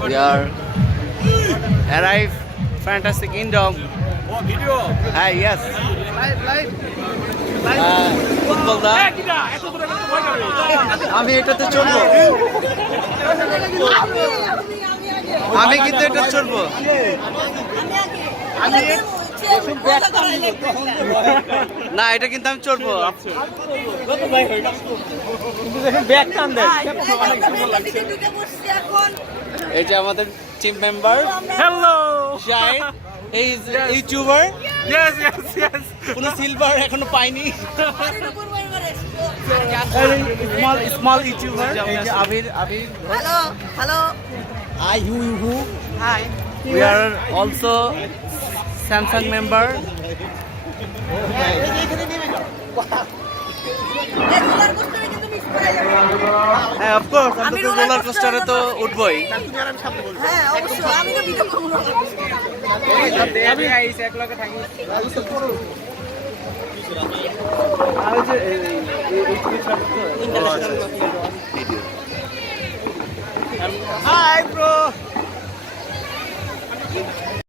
We are arrive Fantastic Kingdom. Oh, video. Hi, yes. Uh, football দা আমি এটাতে চলবো আমি কিন্তু এটা চলবো না এটা কিন্তু আমি চলবো এই যে আমাদের টিম মেম্বার হ্যালো শাইন এই ইউটিউবার ইয়েস ইয়েস ইয়েস কোনো সিলভার এখনও পাইনি। স্মল স্মল ইউটিউবার এই যে Abir Abir. Hello hello I you you who hi we are also Samsung member regular কোস্টারে কিন্তু মিস করে যাবে হ্যাঁ অফকোর্স আমি তো রোলার কোস্টারে তো উঠবই। হ্যাঁ অবশ্যই আমি তো ভিডিও করব আমি আইছি এক লগে থাকি হাই ব্রো